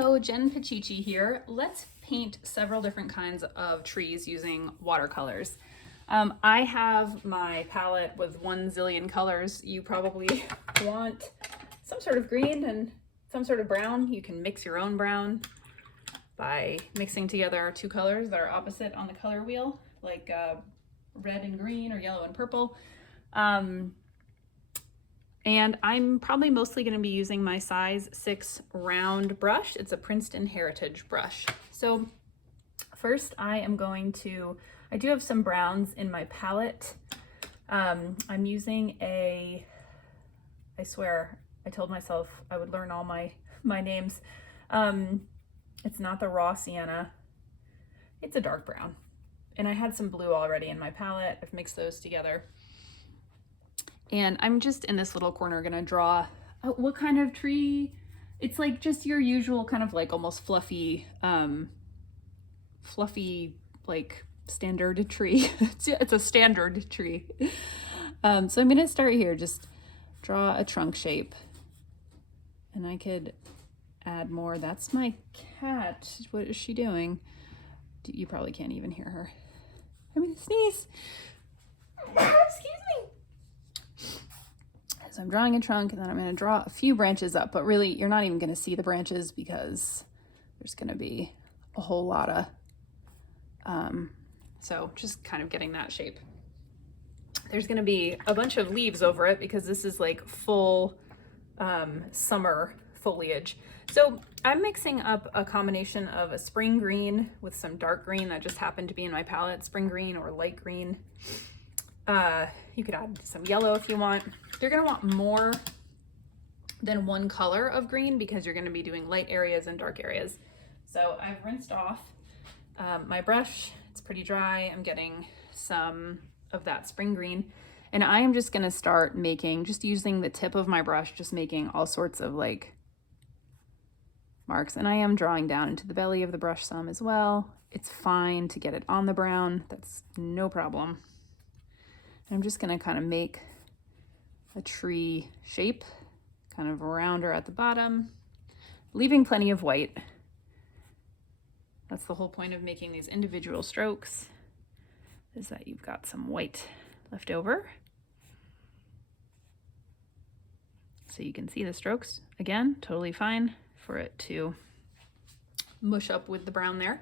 Hello, Jen Pacici here. Let's paint several different kinds of trees using watercolors. I have my palette with 1 zillion colors. You probably want some sort of green and some sort of brown. You can mix your own brown by mixing together 2 colors that are opposite on the color wheel, like red and green or yellow and purple. And I'm probably mostly going to be using my size 6 round brush. It's a Princeton Heritage brush. So first I do have some browns in my palette. I'm using I swear, I told myself I would learn all my names. It's not the raw sienna, it's a dark brown. And I had some blue already in my palette. I've mixed those together. And I'm just in this little corner gonna draw what kind of tree. It's like just your usual kind of like almost fluffy like standard tree. It's a standard tree. So I'm gonna start here, just draw a trunk shape. And I could add more. That's my cat. What is she doing? You probably can't even hear her. I'm gonna sneeze. Excuse me. So I'm drawing a trunk, and then I'm going to draw a few branches up, but really you're not even going to see the branches because there's going to be a whole lot of, so just kind of getting that shape. There's going to be a bunch of leaves over it because this is like full summer foliage. So I'm mixing up a combination of a spring green with some dark green that just happened to be in my palette, spring green or light green. You could add some yellow if you want. You're going to want more than one color of green because you're going to be doing light areas and dark areas. So I've rinsed off my brush. It's pretty dry. I'm getting some of that spring green, and I am just going to start making, just using the tip of my brush, just making all sorts of like marks. And I am drawing down into the belly of the brush some as well. It's fine to get it on the brown. That's no problem. I'm just going to kind of make a tree shape, kind of rounder at the bottom, leaving plenty of white. That's the whole point of making these individual strokes, is that you've got some white left over. So you can see the strokes. Again, totally fine for it to mush up with the brown there.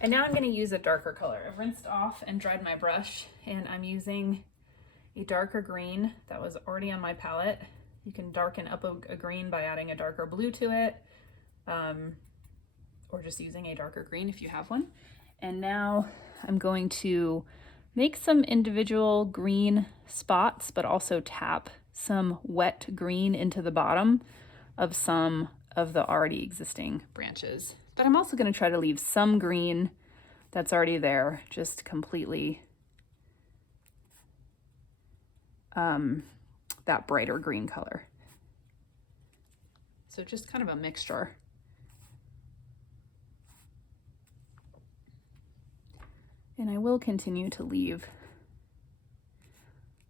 And now I'm going to use a darker color. I've rinsed off and dried my brush, and I'm using a darker green that was already on my palette. You can darken up a green by adding a darker blue to it, or just using a darker green if you have one. And now I'm going to make some individual green spots, but also tap some wet green into the bottom of some of the already existing branches. But I'm also going to try to leave some green that's already there, just completely that brighter green color. So just kind of a mixture. And I will continue to leave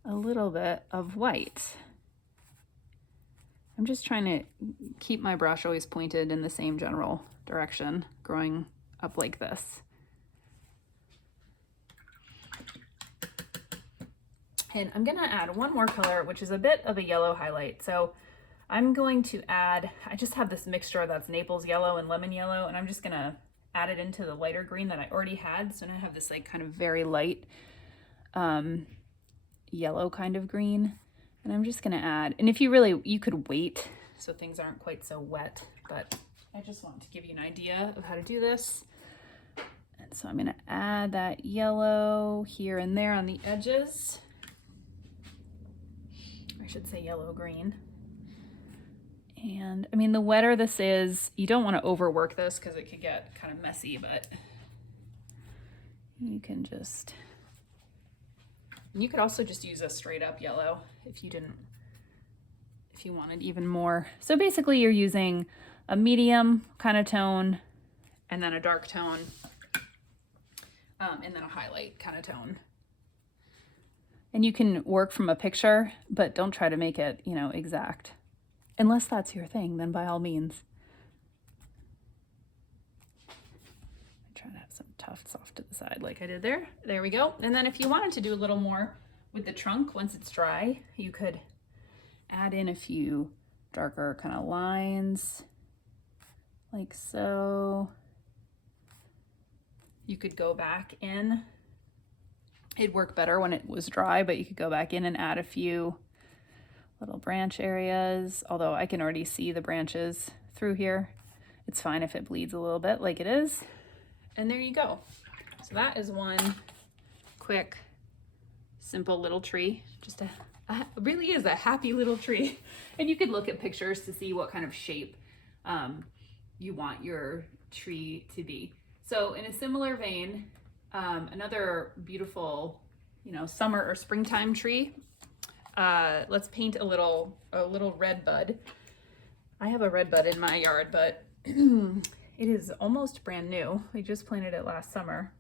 a little bit of white. I'm just trying to keep my brush always pointed in the same general direction, growing up like this. And I'm gonna add one more color, which is a bit of a yellow highlight. So I'm going to add, I just have this mixture that's Naples yellow and lemon yellow, and I'm just gonna add it into the lighter green that I already had. So now I have this like kind of very light yellow kind of green. And I'm just gonna add, and if you could wait so things aren't quite so wet, but I just want to give you an idea of how to do this. And so I'm gonna add that yellow here and there on the edges. I should say yellow-green. And I mean, the wetter this is, you don't want to overwork this because it could get kind of messy, but you can just, you could also just use a straight up yellow if you wanted even more. So basically you're using a medium kind of tone and then a dark tone and then a highlight kind of tone. And you can work from a picture, but don't try to make it, exact. Unless that's your thing, then by all means. tufts off to the side like I did there. There we go. And then if you wanted to do a little more with the trunk, once it's dry, you could add in a few darker kind of lines like so. You could go back in. It'd work better when it was dry, but you could go back in and add a few little branch areas, although I can already see the branches through here. It's fine if it bleeds a little bit like it is. And there you go. So that is one quick, simple little tree. Just really is a happy little tree. And you could look at pictures to see what kind of shape you want your tree to be. So in a similar vein, another beautiful, summer or springtime tree. Let's paint a little red bud. I have a red bud in my yard, but it is almost brand new. We just planted it last summer.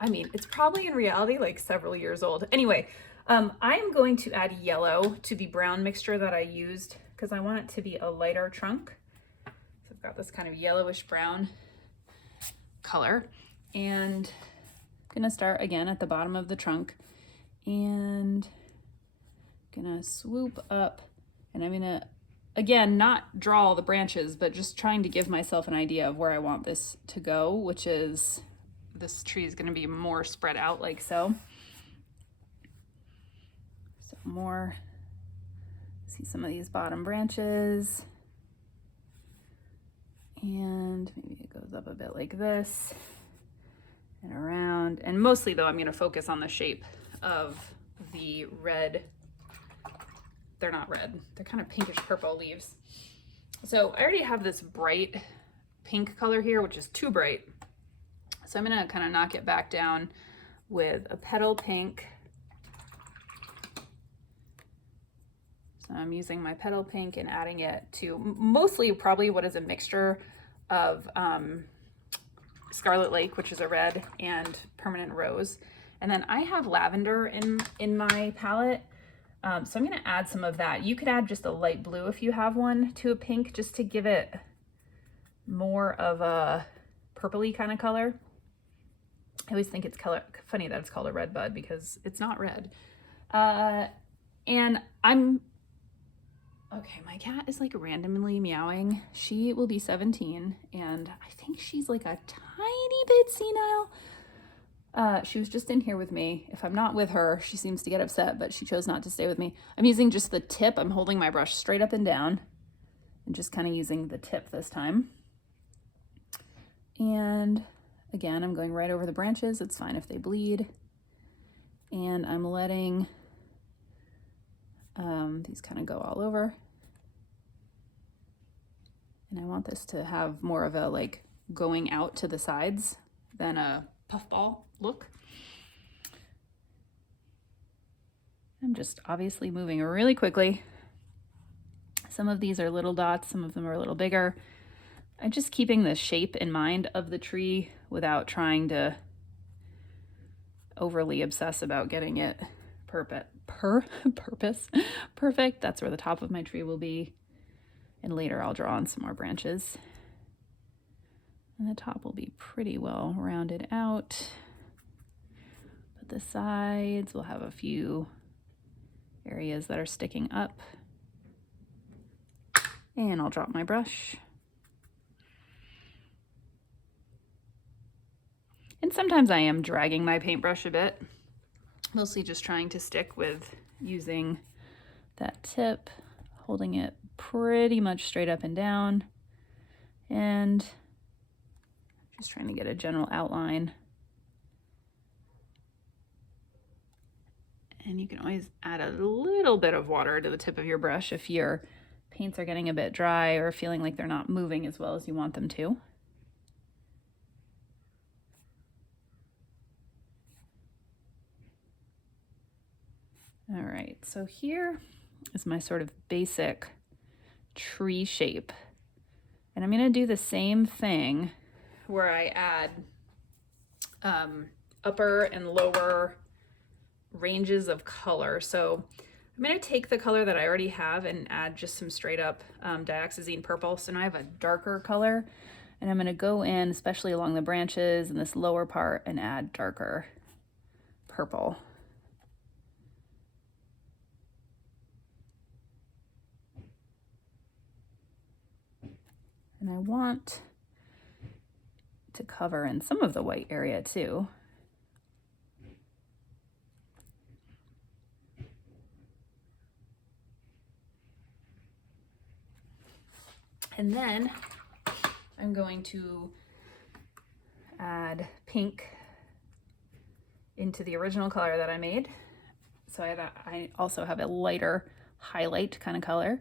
I mean, it's probably in reality like several years old. Anyway, I am going to add yellow to the brown mixture that I used because I want it to be a lighter trunk. So I've got this kind of yellowish brown color, and I'm gonna start again at the bottom of the trunk and gonna swoop up, and I'm gonna again not draw all the branches, but just trying to give myself an idea of where I want this to go, which is this tree is gonna be more spread out like so. So more, see some of these bottom branches, and maybe it goes up a bit like this and around. And mostly though, I'm gonna focus on the shape of the red. They're not red, they're kind of pinkish purple leaves. So I already have this bright pink color here, which is too bright. So I'm gonna kind of knock it back down with a petal pink. So I'm using my petal pink and adding it to mostly probably what is a mixture of Scarlet Lake, which is a red, and permanent rose. And then I have lavender in my palette. So I'm gonna add some of that. You could add just a light blue if you have one to a pink, just to give it more of a purpley kind of color. I always think it's funny that it's called a red bud because it's not red. And okay, my cat is like randomly meowing. She will be 17 and I think she's like a tiny bit senile. She was just in here with me. If I'm not with her, she seems to get upset, but she chose not to stay with me. I'm using just the tip. I'm holding my brush straight up and down and just kind of using the tip this time. And again, I'm going right over the branches. It's fine if they bleed. And I'm letting these kind of go all over. And I want this to have more of a like going out to the sides than a puffball look. I'm just obviously moving really quickly. Some of these are little dots, some of them are a little bigger. I'm just keeping the shape in mind of the tree without trying to overly obsess about getting it perfect. That's where the top of my tree will be. And later I'll draw on some more branches. And the top will be pretty well rounded out. But the sides will have a few areas that are sticking up. And I'll drop my brush. And sometimes I am dragging my paintbrush a bit, mostly just trying to stick with using that tip, holding it pretty much straight up and down, and just trying to get a general outline. And you can always add a little bit of water to the tip of your brush if your paints are getting a bit dry or feeling like they're not moving as well as you want them to. All right, so here is my sort of basic tree shape. And I'm gonna do the same thing where I add upper and lower ranges of color. So I'm gonna take the color that I already have and add just some straight up dioxazine purple. So now I have a darker color, And I'm going to go in, especially along the branches and this lower part, and add darker purple. And I want to cover in some of the white area too. And then I'm going to add pink into the original color that I made. So I also have a lighter highlight kind of color.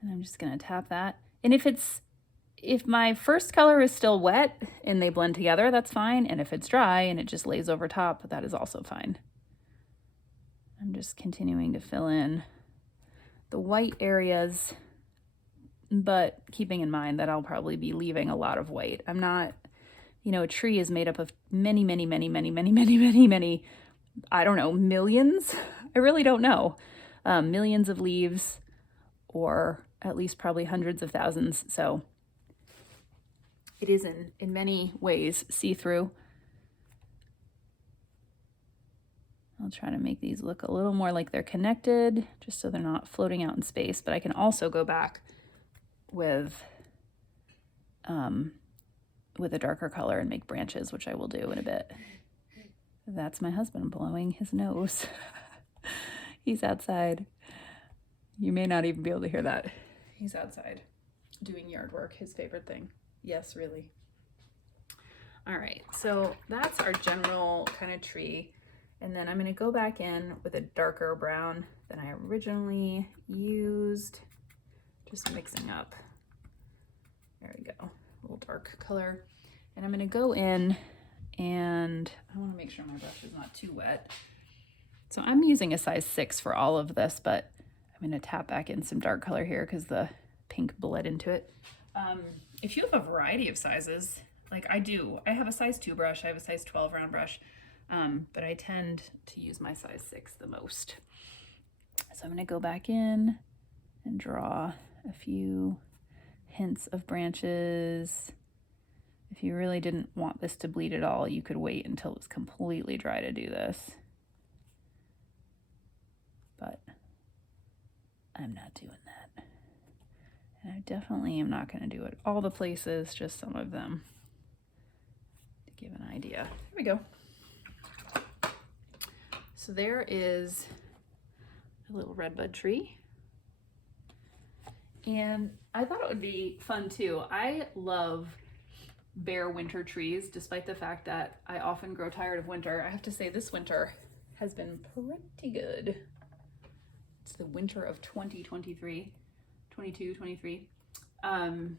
And I'm just gonna tap that. And if my first color is still wet and they blend together, that's fine. And if it's dry and it just lays over top, that is also fine. I'm just continuing to fill in the white areas, but keeping in mind that I'll probably be leaving a lot of white. I'm not, a tree is made up of many, I don't know, millions? I really don't know. Millions of leaves, or at least probably hundreds of thousands. So it is in many ways see-through. I'll try to make these look a little more like they're connected, just so they're not floating out in space. But I can also go back with a darker color and make branches, which I will do in a bit. That's my husband blowing his nose. He's outside. You may not even be able to hear that. He's outside doing yard work, his favorite thing. Yes, really. All right, so that's our general kind of tree. And then I'm going to go back in with a darker brown than I originally used. Just mixing up. There we go, a little dark color. And I'm going to go in, and I want to make sure my brush is not too wet. So I'm using a size 6 for all of this, but I'm going to tap back in some dark color here because the pink bled into it. If you have a variety of sizes, like I do, I have a size 2 brush, I have a size 12 round brush, but I tend to use my size 6 the most. So I'm going to go back in and draw a few hints of branches. If you really didn't want this to bleed at all, you could wait until it's completely dry to do this. But I'm not doing that. And I definitely am not going to do it all the places, just some of them, to give an idea. There we go. So there is a little redbud tree. And I thought it would be fun too. I love bare winter trees, despite the fact that I often grow tired of winter. I have to say this winter has been pretty good. It's the winter of 2023, 22, 23. And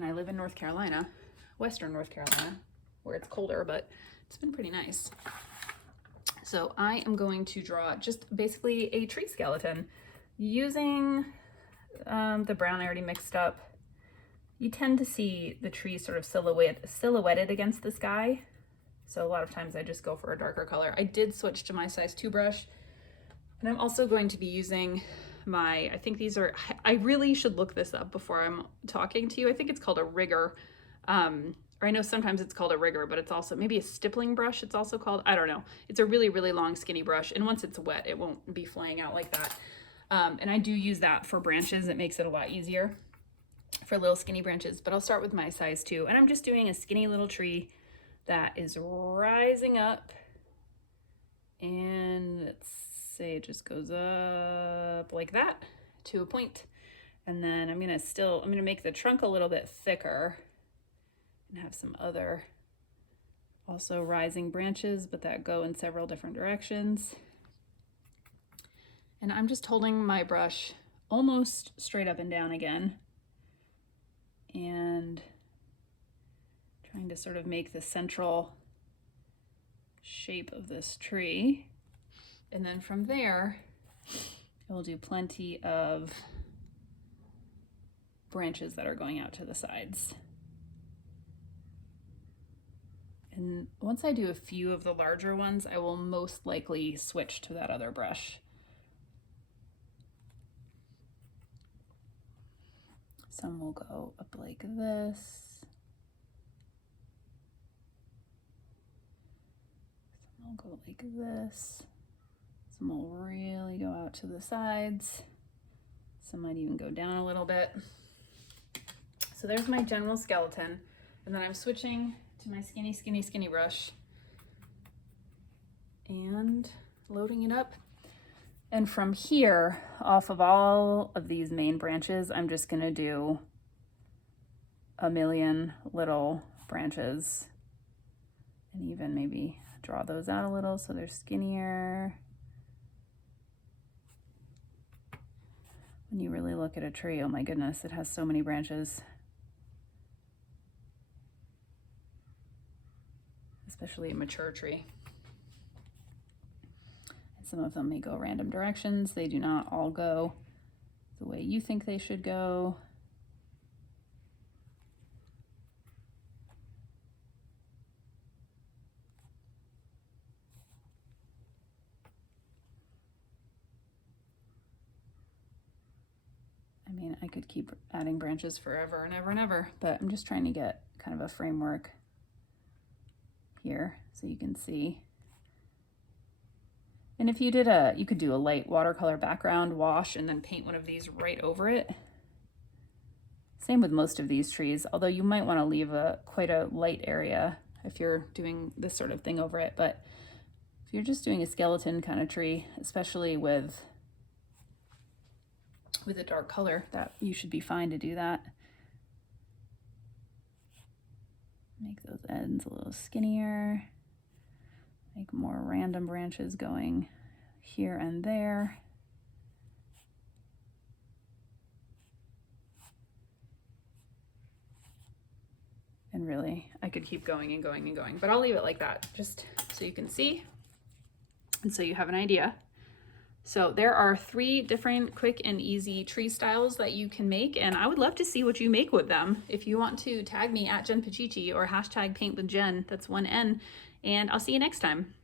I live in North Carolina, Western North Carolina, where it's colder, but it's been pretty nice. So I am going to draw just basically a tree skeleton using the brown I already mixed up. You tend to see the tree sort of silhouetted against the sky. So a lot of times I just go for a darker color. I did switch to my size 2 brush. And I'm also going to be using I think these are, I really should look this up before I'm talking to you. I think it's called a rigger. Or I know sometimes it's called a rigger, but it's also maybe a stippling brush it's also called. I don't know. It's a really, really long skinny brush. And once it's wet, it won't be flaying out like that. And I do use that for branches. It makes it a lot easier for little skinny branches. But I'll start with my size 2. And I'm just doing a skinny little tree that is rising up. And let's say it just goes up like that to a point. And then I'm gonna make the trunk a little bit thicker and have some other also rising branches, but that go in several different directions. And I'm just holding my brush almost straight up and down again and trying to sort of make the central shape of this tree. And then from there, we'll do plenty of branches that are going out to the sides. And once I do a few of the larger ones, I will most likely switch to that other brush. Some will go up like this. Some will go like this. Some will really go out to the sides. Some might even go down a little bit. So there's my general skeleton. And then I'm switching to my skinny brush and loading it up. And from here, off of all of these main branches, I'm just gonna do a million little branches and even maybe draw those out a little so they're skinnier. When you really look at a tree, oh my goodness, it has so many branches. Especially a mature tree. Some of them may go random directions. They do not all go the way you think they should go. I mean, I could keep adding branches forever and ever and ever, but I'm just trying to get kind of a framework here so you can see. And if you did you could do a light watercolor background, wash, and then paint one of these right over it. Same with most of these trees, although you might want to leave quite a light area if you're doing this sort of thing over it. But if you're just doing a skeleton kind of tree, especially with a dark color, that you should be fine to do that. Make those ends a little skinnier. Make more random branches going here and there. And really, I could keep going and going and going, but I'll leave it like that just so you can see and so you have an idea. So there are 3 different quick and easy tree styles that you can make, and I would love to see what you make with them. If you want to tag me at Jen Pacici or hashtag paint with Jen, that's 1 N, and I'll see you next time.